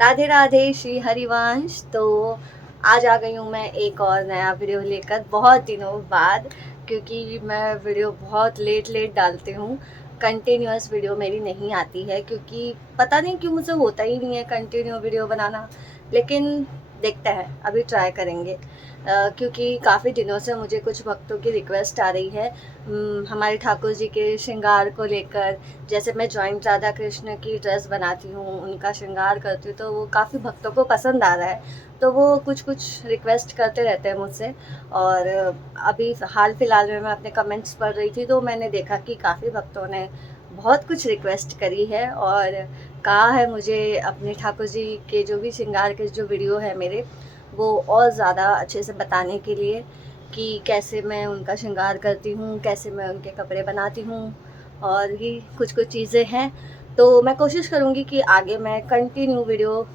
राधे राधे श्री हरिवंश। तो आज आ गई हूँ मैं एक और नया वीडियो लेकर बहुत दिनों बाद, क्योंकि मैं वीडियो बहुत लेट लेट डालती हूँ। कंटिन्यूअस वीडियो मेरी नहीं आती है, क्योंकि पता नहीं क्यों मुझे होता ही नहीं है कंटिन्यू वीडियो बनाना। लेकिन देखते हैं, अभी ट्राई करेंगे। क्योंकि काफ़ी दिनों से मुझे कुछ भक्तों की रिक्वेस्ट आ रही है हमारे ठाकुर जी के श्रृंगार को लेकर। जैसे मैं जॉइंट राधा कृष्ण की ड्रेस बनाती हूँ, उनका श्रृंगार करती हूँ, तो वो काफ़ी भक्तों को पसंद आ रहा है। तो वो कुछ कुछ रिक्वेस्ट करते रहते हैं मुझसे। और अभी हाल फिलहाल में मैं अपने कमेंट्स पढ़ रही थी, तो मैंने देखा कि काफ़ी भक्तों ने बहुत कुछ रिक्वेस्ट करी है और कहा है मुझे अपने ठाकुर जी के जो भी श्रृंगार के जो वीडियो है मेरे, वो और ज़्यादा अच्छे से बताने के लिए कि कैसे मैं उनका श्रृंगार करती हूँ, कैसे मैं उनके कपड़े बनाती हूँ, और भी कुछ कुछ चीज़ें हैं। तो मैं कोशिश करूँगी कि आगे मैं कंटिन्यू वीडियो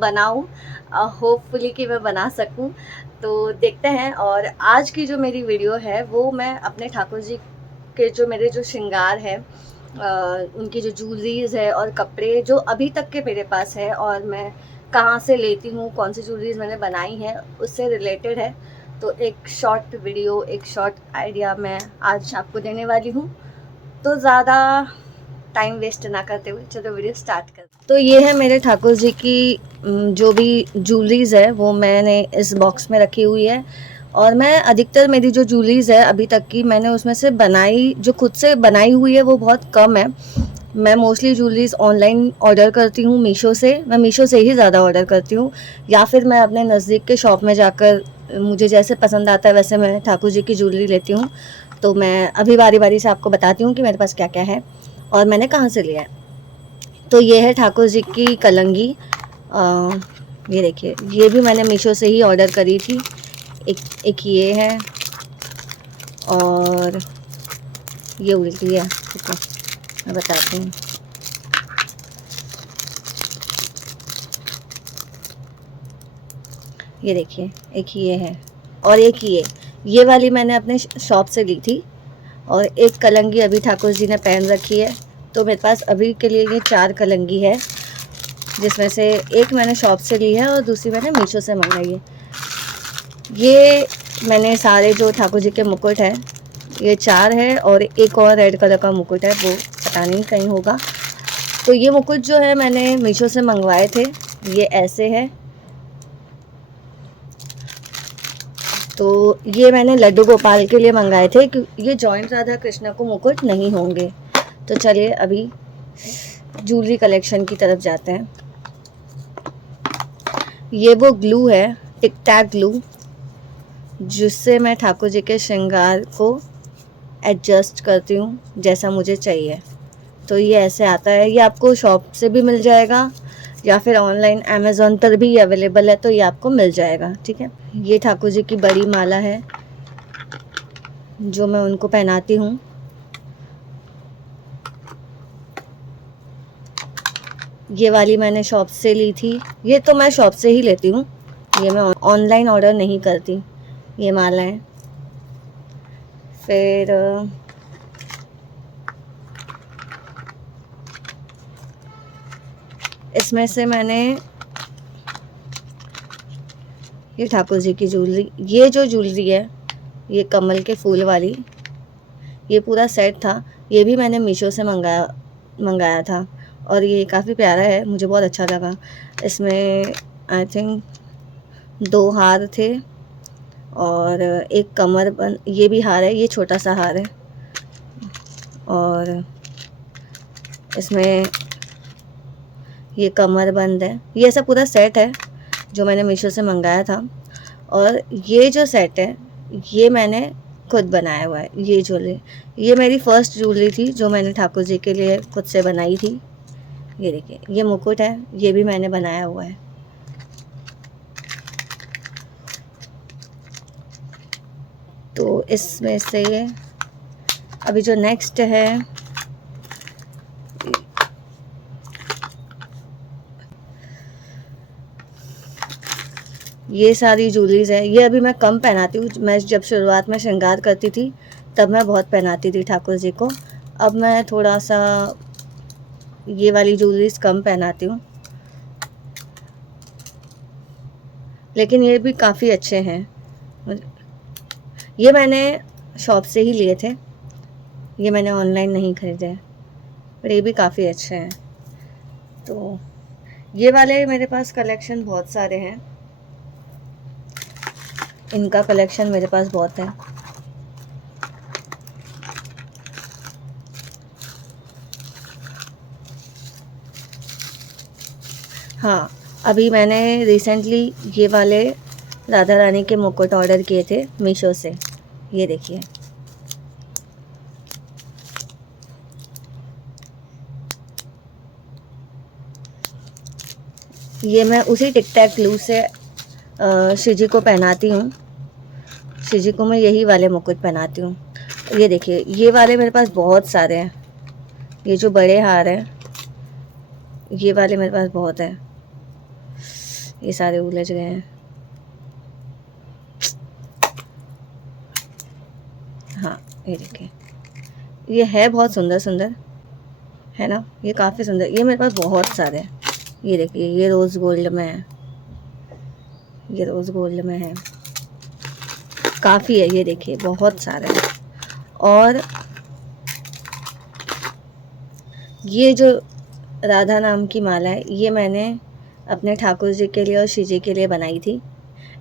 बनाऊँ, होपफुली कि मैं बना सकूँ। तो देखते हैं। और आज की जो मेरी वीडियो है वो मैं अपने ठाकुर जी के जो मेरे जो श्रृंगार है, उनकी जो ज्वेलरीज़ है और कपड़े जो अभी तक के मेरे पास है, और मैं कहाँ से लेती हूँ, कौन सी ज्वेलरीज़ मैंने बनाई हैं, उससे रिलेटेड है। तो एक शॉर्ट वीडियो, एक शॉर्ट आइडिया मैं आज आपको देने वाली हूँ। तो ज़्यादा टाइम वेस्ट ना करते हुए चलो वीडियो स्टार्ट कर। तो ये है मेरे ठाकुर जी की जो भी ज्वेलरीज़ है वो मैंने इस बॉक्स में रखी हुई है। और मैं अधिकतर मेरी जो ज्वेलरीज़ है अभी तक की, मैंने उसमें से बनाई, जो खुद से बनाई हुई है वो बहुत कम है। मैं मोस्टली ज्वेलरीज़ ऑनलाइन ऑर्डर करती हूँ मीशो से। मैं मीशो से ही ज़्यादा ऑर्डर करती हूँ, या फिर मैं अपने नज़दीक के शॉप में जाकर मुझे जैसे पसंद आता है वैसे मैं ठाकुर जी की ज्वेलरी लेती हूँ। तो मैं अभी बारी बारी से आपको बताती हूँ कि मेरे पास क्या क्या है और मैंने कहाँ से लिया है। तो ये है ठाकुर जी की कलंगी। ये देखिए, ये भी मैंने मीशो से ही ऑर्डर करी थी। एक ये है, और ये उल्टी है, ठीक है मैं बताती हूँ। ये देखिए, एक ये है और एक ये वाली मैंने अपने शॉप से ली थी। और एक कलंगी अभी ठाकुर जी ने पहन रखी है। तो मेरे पास अभी के लिए ये 4 कलंगी है, जिसमें से एक मैंने शॉप से ली है और दूसरी मैंने मीशो से मंगाई है। ये मैंने सारे जो ठाकुर जी के मुकुट है, ये 4 है, और एक और रेड कलर का मुकुट है, वो पता नहीं कहीं होगा। तो ये मुकुट जो है मैंने मीशो से मंगवाए थे, ये ऐसे है। तो ये मैंने लड्डू गोपाल के लिए मंगाए थे, क्योंकि ये जॉइंट राधा कृष्ण को मुकुट नहीं होंगे। तो चलिए अभी ज्वेलरी कलेक्शन की तरफ जाते हैं। ये वो ग्लू है, टिक टैक ग्लू, जिससे मैं ठाकुर जी के श्रृंगार को एडजस्ट करती हूँ जैसा मुझे चाहिए। तो ये ऐसे आता है, ये आपको शॉप से भी मिल जाएगा या फिर ऑनलाइन अमेज़ॉन पर भी अवेलेबल है, तो ये आपको मिल जाएगा, ठीक है। ये ठाकुर जी की बड़ी माला है जो मैं उनको पहनाती हूँ। ये वाली मैंने शॉप से ली थी, ये तो मैं शॉप से ही लेती हूँ, ये मैं ऑनलाइन ऑर्डर नहीं करती। ये मालाएं, फिर इसमें से मैंने ये ठाकुर जी की ज्वेलरी, ये जो ज्वेलरी है ये कमल के फूल वाली, ये पूरा सेट था। ये भी मैंने मीशो से मंगाया था और ये काफ़ी प्यारा है, मुझे बहुत अच्छा लगा। इसमें आई थिंक 2 हार थे और एक कमर बंद, ये भी हार है, ये छोटा सा हार है। और इसमें ये कमर बंद है। ये ऐसा पूरा सेट है जो मैंने मीशो से मंगाया था। और ये जो सेट है ये मैंने खुद बनाया हुआ है। ये ज्वेलरी, ये मेरी फर्स्ट ज्वेलरी थी जो मैंने ठाकुर जी के लिए खुद से बनाई थी। ये देखिए, ये मुकुट है, ये भी मैंने बनाया हुआ है। तो इसमें से अभी जो नेक्स्ट है, ये सारी ज्वेलरीज है। ये अभी मैं कम पहनाती हूँ, मैं जब शुरुआत में श्रृंगार करती थी तब मैं बहुत पहनाती थी ठाकुर जी को। अब मैं थोड़ा सा ये वाली ज्वेलरीज कम पहनाती हूँ। लेकिन ये भी काफ़ी अच्छे हैं। ये मैंने शॉप से ही लिए थे, ये मैंने ऑनलाइन नहीं खरीदे, पर ये भी काफ़ी अच्छे हैं। तो ये वाले मेरे पास कलेक्शन बहुत सारे हैं, इनका कलेक्शन मेरे पास बहुत है। हाँ, अभी मैंने रिसेंटली ये वाले राधा रानी के मुकुट ऑर्डर किए थे मीशो से। ये देखिए, ये मैं उसी टिक टैक ग्लू से शिजी को पहनाती हूँ। शिजी को मैं यही वाले मुकुट पहनाती हूँ। ये देखिए, ये वाले मेरे पास बहुत सारे हैं। ये जो बड़े हार हैं, ये वाले मेरे पास बहुत हैं। ये सारे उलझ गए हैं। हाँ, ये देखिए, ये है बहुत सुंदर सुंदर, है ना? ये काफ़ी सुंदर, ये मेरे पास बहुत सारे हैं। ये देखिए, ये रोज़ गोल्ड में है, ये रोज़ गोल्ड में है, काफ़ी है। ये देखिए, बहुत सारे हैं। और ये जो राधा नाम की माला है, ये मैंने अपने ठाकुर जी के लिए और शिव जी के लिए बनाई थी।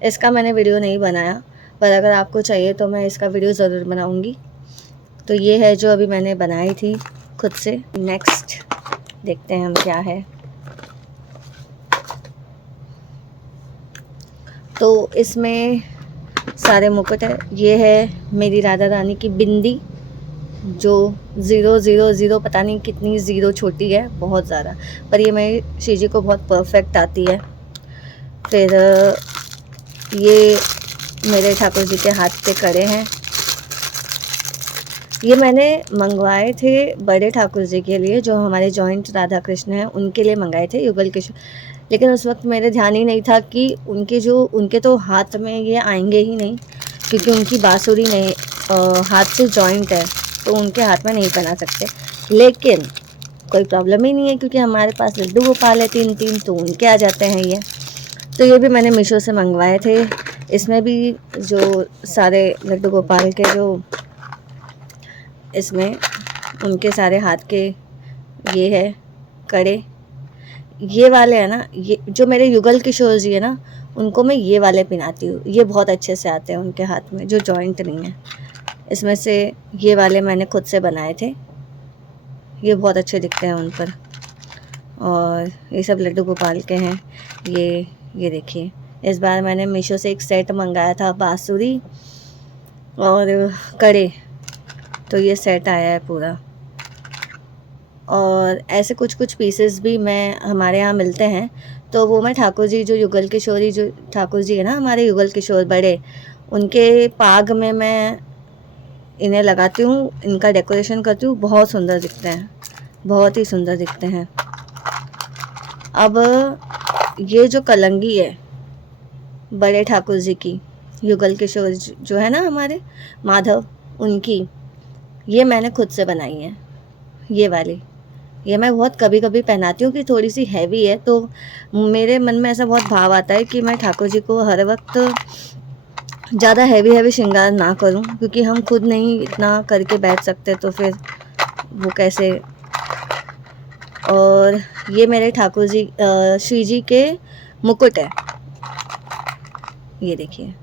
इसका मैंने वीडियो नहीं बनाया, पर अगर आपको चाहिए तो मैं इसका वीडियो ज़रूर बनाऊंगी। तो ये है जो अभी मैंने बनाई थी खुद से। नेक्स्ट देखते हैं हम क्या है। तो इसमें सारे मुकुट है। ये है मेरी राधा रानी की बिंदी, जो 000 पता नहीं कितनी ज़ीरो छोटी है, बहुत ज़्यादा, पर ये मेरी शिव जी को बहुत परफेक्ट आती है। फिर ये मेरे ठाकुर जी के हाथ के कड़े हैं। ये मैंने मंगवाए थे बड़े ठाकुर जी के लिए, जो हमारे जॉइंट राधा कृष्ण हैं उनके लिए मंगाए थे, युगल किशोर। लेकिन उस वक्त मेरे ध्यान ही नहीं था कि उनके तो हाथ में ये आएंगे ही नहीं, क्योंकि उनकी बांसुरी नहीं हाथ से जॉइंट है, तो उनके हाथ में नहीं पहना सकते। लेकिन कोई प्रॉब्लम ही नहीं है, क्योंकि हमारे पास लड्डू गोपाल है 3-3, तो उनके आ जाते हैं ये। तो ये भी मैंने मीशो से मंगवाए थे। इसमें भी जो सारे लड्डू गोपाल के जो इसमें उनके सारे हाथ के ये है कड़े, ये वाले हैं ना, ये जो मेरे युगल किशोर जी है ना, उनको मैं ये वाले पहनाती हूँ। ये बहुत अच्छे से आते हैं उनके हाथ में, जो जॉइंट नहीं है। इसमें से ये वाले मैंने खुद से बनाए थे, ये बहुत अच्छे दिखते हैं उन पर। और ये सब लड्डू गोपाल के हैं। ये देखिए, इस बार मैंने मीशो से एक सेट मंगाया था, बांसुरी और कड़े, तो ये सेट आया है पूरा। और ऐसे कुछ कुछ पीसेस भी मैं हमारे यहाँ मिलते हैं, तो वो मैं ठाकुर जी जो युगल किशोरी जो ठाकुर जी है ना हमारे युगल किशोर बड़े, उनके पाग में मैं इन्हें लगाती हूँ, इनका डेकोरेशन करती हूँ। बहुत सुंदर दिखते हैं, बहुत ही सुंदर दिखते हैं। अब ये जो कलंगी है बड़े ठाकुर जी की, युगल किशोर जो है ना हमारे माधव, उनकी, ये मैंने खुद से बनाई है। ये वाली ये मैं बहुत कभी कभी पहनाती हूँ कि थोड़ी सी हैवी है, तो मेरे मन में ऐसा बहुत भाव आता है कि मैं ठाकुर जी को हर वक्त ज़्यादा हैवी श्रृंगार ना करूँ, क्योंकि हम खुद नहीं इतना करके बैठ सकते, तो फिर वो कैसे। और ये मेरे ठाकुर जी श्री जी के मुकुट है। ये देखिए,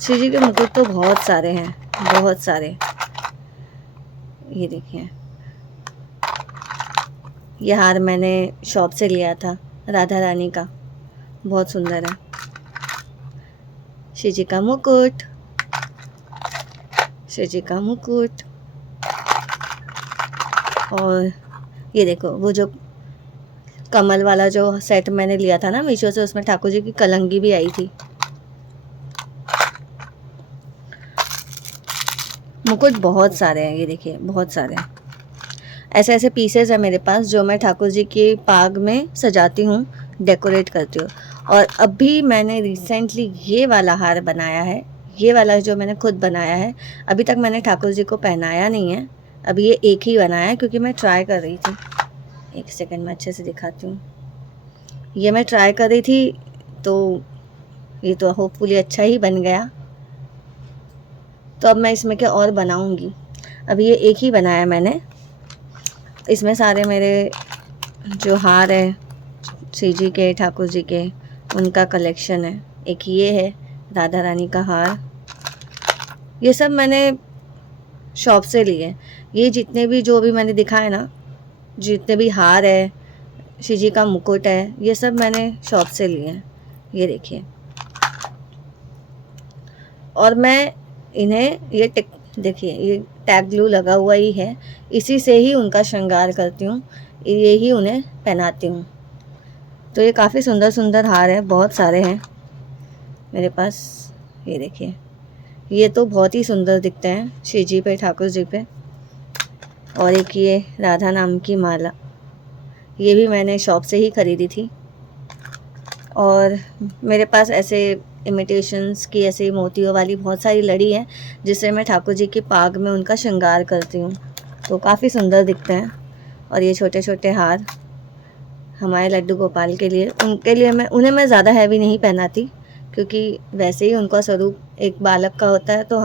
श्री जी के मुकुट तो बहुत सारे हैं, बहुत सारे। ये देखिए, ये हार मैंने शॉप से लिया था राधा रानी का, बहुत सुंदर है। श्री जी का मुकुट, श्री जी का मुकुट। और ये देखो, वो जो कमल वाला जो सेट मैंने लिया था ना मीशो से, उसमें ठाकुर जी की कलंगी भी आई थी। मुकुट बहुत सारे हैं, ये देखिए, बहुत सारे हैं। ऐसे ऐसे पीसेस है मेरे पास, जो मैं ठाकुर जी के पाग में सजाती हूँ, डेकोरेट करती हूँ। और अभी मैंने रिसेंटली ये वाला हार बनाया है, ये वाला जो मैंने खुद बनाया है। अभी तक मैंने ठाकुर जी को पहनाया नहीं है, अभी ये एक ही बनाया है, क्योंकि मैं ट्राई कर रही थी। एक सेकंड में अच्छे से दिखाती हूँ। ये मैं ट्राई कर रही थी, तो ये तो होपफुली अच्छा ही बन गया। तो अब मैं इसमें क्या और बनाऊंगी। अभी ये एक ही बनाया मैंने। इसमें सारे मेरे जो हार है श्री जी के, ठाकुर जी के, उनका कलेक्शन है। एक ये है राधा रानी का हार, ये सब मैंने शॉप से लिए। ये जितने भी जो भी मैंने दिखाए ना, जितने भी हार है, श्री जी का मुकुट है, ये सब मैंने शॉप से लिए हैं। ये देखिए। और मैं इन्हें ये देखिए, ये टैग ग्लू लगा हुआ ही है, इसी से ही उनका श्रृंगार करती हूँ, ये ही उन्हें पहनाती हूँ। तो ये काफ़ी सुंदर सुंदर हार है, बहुत सारे हैं मेरे पास। ये देखिए, ये तो बहुत ही सुंदर दिखते हैं श्री जी पे, ठाकुर जी पे। और एक ये राधा नाम की माला, ये भी मैंने शॉप से ही ख़रीदी थी। और मेरे पास ऐसे इमिटेशंस की, ऐसे मोतियों वाली बहुत सारी लड़ी है, जिससे मैं ठाकुर जी की पाग में उनका श्रृंगार करती हूँ, तो काफ़ी सुंदर दिखते हैं। और ये छोटे छोटे हार हमारे लड्डू गोपाल के लिए, उनके लिए उन्हें मैं ज़्यादा हैवी नहीं पहनाती, क्योंकि वैसे ही उनका स्वरूप एक बालक का होता है, तो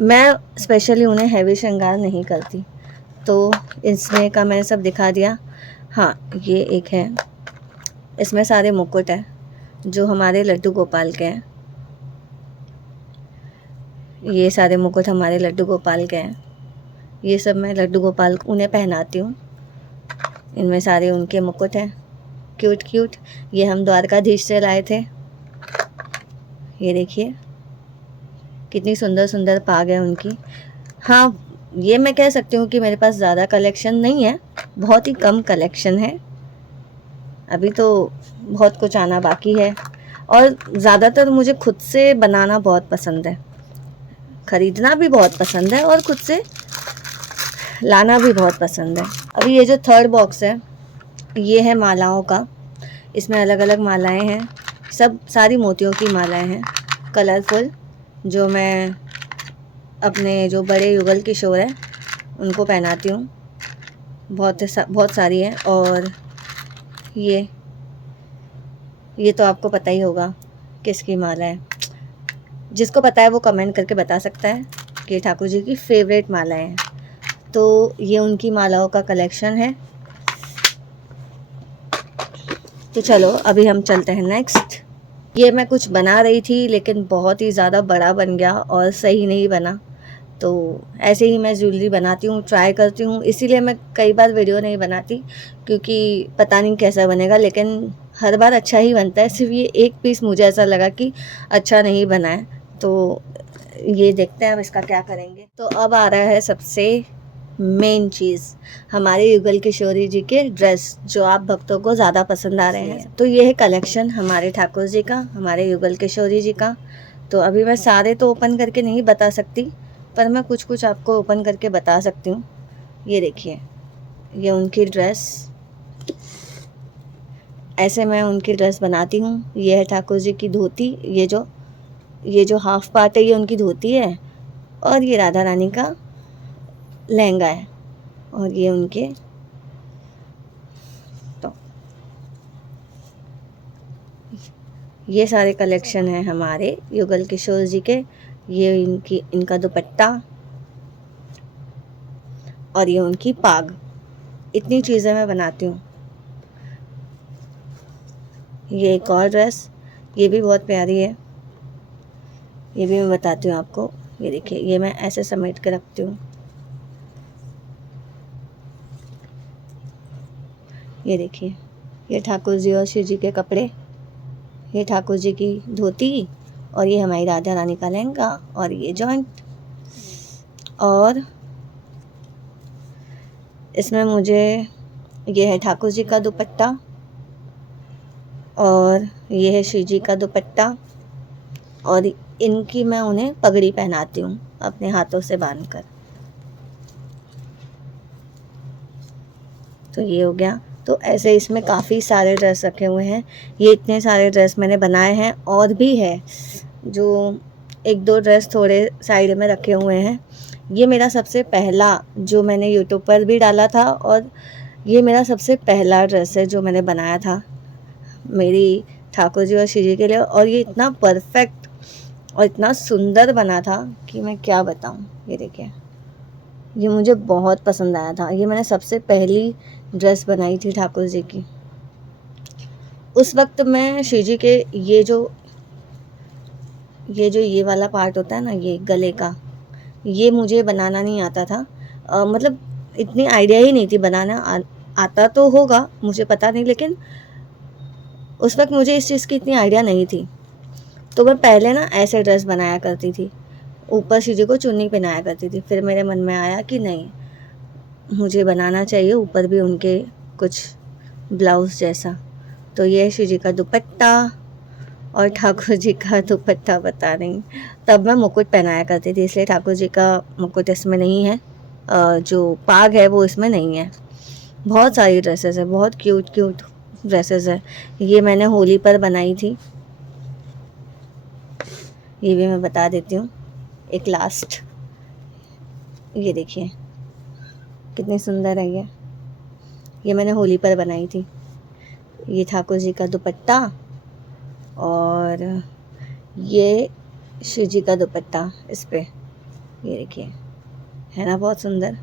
मैं स्पेशली उन्हें हैवी श्रृंगार नहीं करती। तो इसमें का मैंने सब दिखा दिया। हाँ, ये एक है, इसमें सारे मुकुट है जो हमारे लड्डू गोपाल के हैं। ये सारे मुकुट हमारे लड्डू गोपाल के हैं। ये सब मैं लड्डू गोपाल उन्हें पहनाती हूँ। इनमें सारे उनके मुकुट हैं, क्यूट क्यूट। ये हम द्वारकाधीश से लाए थे। ये देखिए कितनी सुंदर सुंदर पाग है उनकी। हाँ, ये मैं कह सकती हूँ कि मेरे पास ज़्यादा कलेक्शन नहीं है, बहुत ही कम कलेक्शन है। अभी तो बहुत कुछ आना बाकी है। और ज़्यादातर मुझे खुद से बनाना बहुत पसंद है, ख़रीदना भी बहुत पसंद है, और खुद से लाना भी बहुत पसंद है। अभी ये जो थर्ड बॉक्स है, ये है मालाओं का। इसमें अलग अलग मालाएं हैं, सब सारी मोतियों की मालाएं हैं, कलरफुल, जो मैं अपने जो बड़े युगल किशोर हैं उनको पहनाती हूँ। बहुत सारी हैं। और ये तो आपको पता ही होगा किसकी माला है। जिसको पता है वो कमेंट करके बता सकता है कि ठाकुर जी की फेवरेट मालाएं हैं। तो ये उनकी मालाओं का कलेक्शन है। तो चलो अभी हम चलते हैं नेक्स्ट। ये मैं कुछ बना रही थी, लेकिन बहुत ही ज़्यादा बड़ा बन गया और सही नहीं बना। तो ऐसे ही मैं ज्वेलरी बनाती हूँ, ट्राई करती हूँ, इसीलिए मैं कई बार वीडियो नहीं बनाती, क्योंकि पता नहीं कैसा बनेगा। लेकिन हर बार अच्छा ही बनता है। सिर्फ ये एक पीस मुझे ऐसा लगा कि अच्छा नहीं बना है, तो ये देखते हैं अब इसका क्या करेंगे। तो अब आ रहा है सबसे मेन चीज़, हमारे युगल किशोरी जी के ड्रेस, जो आप भक्तों को ज़्यादा पसंद आ रहे हैं। तो ये है कलेक्शन हमारे ठाकुर जी का, हमारे युगल किशोरी जी का। तो अभी मैं सारे तो ओपन करके नहीं बता सकती, पर मैं कुछ कुछ आपको ओपन करके बता सकती हूँ। ये देखिए, ये उनकी ड्रेस, ऐसे मैं उनकी ड्रेस बनाती हूँ। ये है ठाकुर जी की धोती, ये जो हाफ पार्ट है ये उनकी धोती है, और ये राधा रानी का लहंगा है, और ये उनके। तो ये सारे कलेक्शन हैं हमारे युगल किशोर जी के। ये इनका दुपट्टा, और ये उनकी पाग। इतनी चीज़ें मैं बनाती हूँ। ये एक और ड्रेस, ये भी बहुत प्यारी है, ये भी मैं बताती हूँ आपको। ये देखिए, ये मैं ऐसे समेट के रखती हूँ। ये देखिए, ये ठाकुर जी और शिव जी के कपड़े, ये ठाकुर जी की धोती, और ये हमारी राधा रानी का लहंगा, और ये जॉइंट। और इसमें मुझे ये है ठाकुर जी का दुपट्टा, और ये है शिव जी का दुपट्टा, और इनकी मैं उन्हें पगड़ी पहनाती हूँ अपने हाथों से बांधकर। तो ये हो गया। तो ऐसे इसमें काफ़ी सारे ड्रेस रखे हुए हैं। ये इतने सारे ड्रेस मैंने बनाए हैं, और भी है जो एक दो ड्रेस थोड़े साइड में रखे हुए हैं। ये मेरा सबसे पहला, जो मैंने यूट्यूब पर भी डाला था, और ये मेरा सबसे पहला ड्रेस है जो मैंने बनाया था मेरी ठाकुर जी और श्री जी के लिए, और ये इतना परफेक्ट और इतना सुंदर बना था कि मैं क्या बताऊँ। ये देखिए, ये मुझे बहुत पसंद आया था। ये मैंने सबसे पहली ड्रेस बनाई थी ठाकुर जी की। उस वक्त मैं श्री जी के ये वाला पार्ट होता है ना, ये गले का, ये मुझे बनाना नहीं आता था। मतलब इतनी आइडिया ही नहीं थी बनाना। आता तो होगा, मुझे पता नहीं, लेकिन उस वक्त मुझे इस चीज़ की इतनी आइडिया नहीं थी। तो मैं पहले ना ऐसे ड्रेस बनाया करती थी, ऊपर श्री जी को चुन्नी पहनाया करती थी। फिर मेरे मन में आया कि नहीं, मुझे बनाना चाहिए ऊपर भी उनके कुछ ब्लाउज जैसा। तो ये श्री जी का दुपट्टा और ठाकुर जी का दुपट्टा पता नहीं। तब मैं मुकुट पहनाया करती थी, इसलिए ठाकुर जी का मुकुट इसमें नहीं है। जो पाग है वो इसमें नहीं है। बहुत सारी ड्रेसेस है, बहुत क्यूट क्यूट ड्रेसेस है। ये मैंने होली पर बनाई थी, ये भी मैं बता देती हूँ। एक लास्ट, ये देखिए कितनी सुंदर है ये मैंने होली पर बनाई थी। ये ठाकुर जी का दुपट्टा और ये शिव जी का दुपट्टा इस पे, ये देखिए, है ना बहुत सुंदर।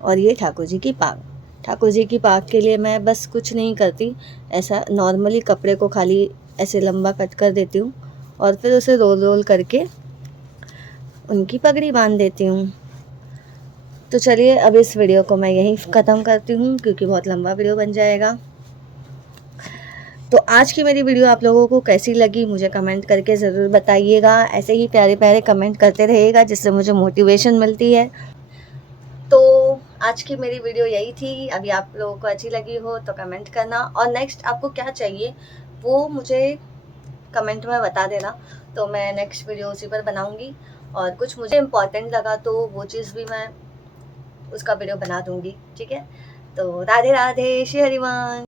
और ये ठाकुर जी की पाग। ठाकुर जी की पाग के लिए मैं बस कुछ नहीं करती, ऐसा नॉर्मली कपड़े को खाली ऐसे लंबा कट कर देती हूँ और फिर उसे रोल रोल करके उनकी पगड़ी बांध देती हूँ। तो चलिए अब इस वीडियो को मैं यहीं ख़त्म करती हूँ, क्योंकि बहुत लंबा वीडियो बन जाएगा। तो आज की मेरी वीडियो आप लोगों को कैसी लगी मुझे कमेंट करके ज़रूर बताइएगा। ऐसे ही प्यारे प्यारे कमेंट करते रहिएगा, जिससे मुझे मोटिवेशन मिलती है। तो आज की मेरी वीडियो यही थी। अभी आप लोगों को अच्छी लगी हो तो कमेंट करना, और नेक्स्ट आपको क्या चाहिए वो मुझे कमेंट में बता देना, तो मैं नेक्स्ट वीडियो उसी पर बनाऊंगी। और कुछ मुझे इम्पोर्टेंट लगा तो वो चीज़ भी मैं उसका वीडियो बना दूंगी, ठीक है। तो राधे राधे, श्री हरिवंश।